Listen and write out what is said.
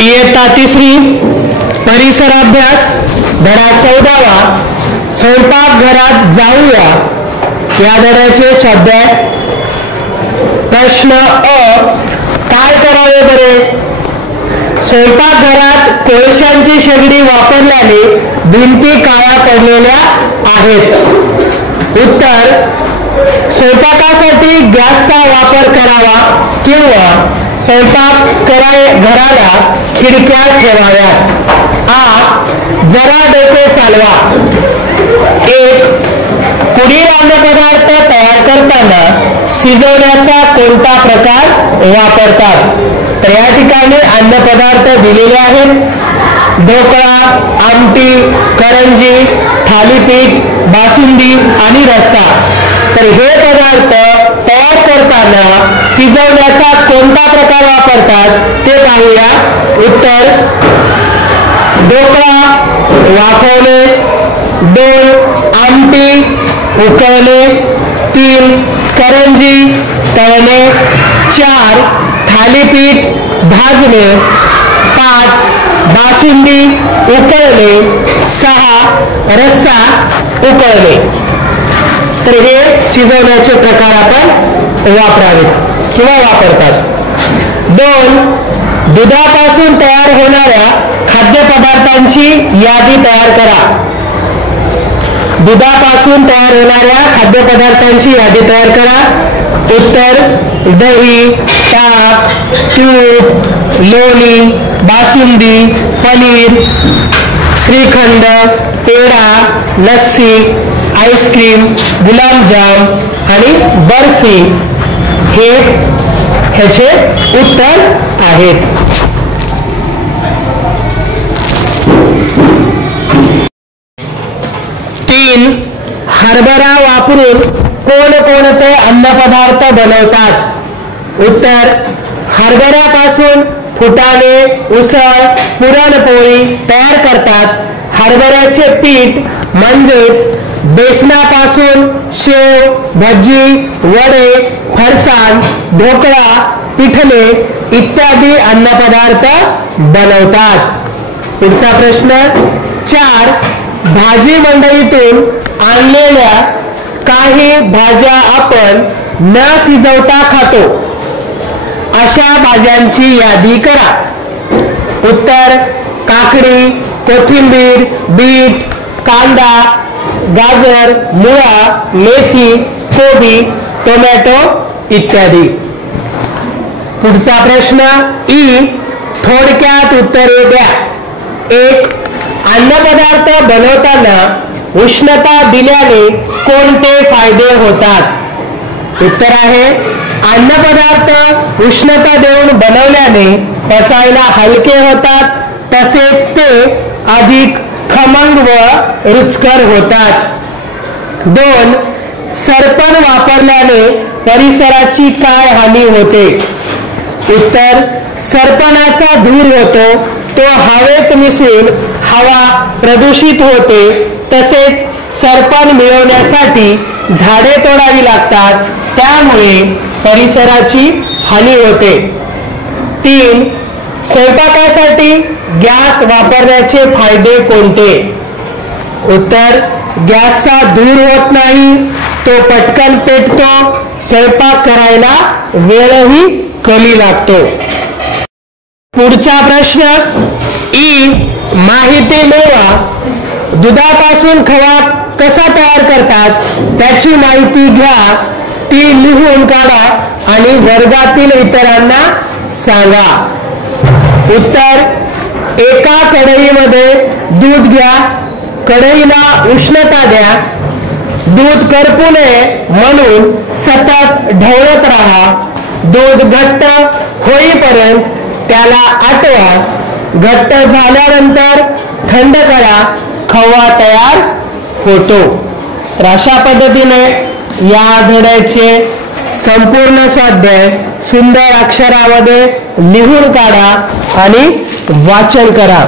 इयत्ता तिसरी परिसर अभ्यास धडा 14वा स्वयंपाकघरात जाऊया या धड्याचे स्वाध्याय. प्रश्न अ, काय करावे बरे? स्वयंपाकघरात कोळशांची शेगडी वापरल्याने भिंती काळ्या पडलेल्या आहेत. उत्तर, स्वयंपाकासाठी गॅसचा वापर करावा किंवा स्वयंपाक घराला खिडक्या ठेवाव्यात. आ, जरा डोके चालवा. 1. पुढील अन्नपदार्थ तयार करताना शिजवण्याचा कोणता प्रकार वापरतात? तर या ठिकाणी अन्नपदार्थ दिलेले आहेत. ढोकळा, आमटी, करंजी, थालीपीठ, बासुंदी आणि रस्सा. तर हे पदार्थ तयार करताना शिजवण्याचा कोणता प्रकार वापरतात ते पाहूया. उत्तर, ढोकळा वाफवणे, 2. आमटी उकळणे, 3. करंजी तळणे, 4. थालीपीठ भाजणे, 5. बासुंदी उकळणे, 6. रस्सा उकळणे. तर हे शिजवण्याचे प्रकार आपण वापरावेत किंवा वापरतात. 2. दुधापासून तयार होणाऱ्या खाद्यपदार्थांची यादी तयार करा. दुधापासून तयार होणाऱ्या खाद्यपदार्थांची यादी तयार करा. उत्तर, दही, ताक, तूप, लोणी, बासुंदी, पनीर, श्रीखंड, पेढा, लस्सी, आईस्क्रीम, गुलाबजाम आणि बर्फी हे ह्याचे उत्तर आहेत. 3. हरभरा वापरून कोणकोणते अन्नपदार्थ बनवतात? उत्तर, हरभऱ्यापासून फुटाणे, उसळ, पुरणपोळी तयार करतात. हरभऱ्याचे पीठ म्हणजेच बेसनापासून शेव, भजी, वडे, फरसाण, ढोकळा, पिठले इत्यादी अन्नपदार्थ बनवतात. पुढचा प्रश्न 4. भाजी मंडईतून आणलेल्या काही भाज्या आपण न शिजवता खातो. अशा भाज्यांची यादी करा. उत्तर, काकडी, कोथिंबीर, बीट, कांदा, गाजर, मुळा, मेथी, कोबी, टोमॅटो इत्यादी. पुढचा प्रश्न ई, थोडक्यात उत्तरे द्या. 1. अन्नपदार्थ बनवताना उष्णता दिल्याने कोणते फायदे होतात? उत्तर आहे, अन्नपदार्थ उष्णता देऊन बनवल्याने पचायला हलके होतात, तसेच ते अधिक खमंग व रुचकर होतात. 2. सरपण वापरल्याने परिसराची काय हानी होते? उत्तर, सरपणाचा धूर होतो, तो हवेत मिसळून हवा प्रदूषित होते, तसेच सरपण मिळवण्यासाठी झाडे तोडावी लागतात, त्यामुळे परिसराची हानी होते. 3. स्वयंपाकासाठी गॅस वापरण्याचे फायदे कोणते? उत्तर, गॅसचा धूर होत नाही, तो पटकन पेटतो, स्वयंपाक करायला वेळही कमी लागतो. पुढचा प्रश्न ई, माहिती मिळवा. दुधापासून खवा कसा तयार करतात त्याची माहिती घ्या, ती लिहून काढा आणि वर्गातील इतरांना सांगा. उत्तर, एका कढईमध्ये दूध घ्या, कढईला उष्णता द्या, दूध करपू नये म्हणून सतत ढवळत राहा. दूध घट्ट होईपर्यंत त्याला आटवा. घट्ट झाल्यानंतर थंड करा, खवा तयार होतो. तर अशा पद्धतीने या धड्याचे संपूर्ण स्वाध्याय सुंदर अक्षरामध्ये लिहून काढा आणि वाचन करा.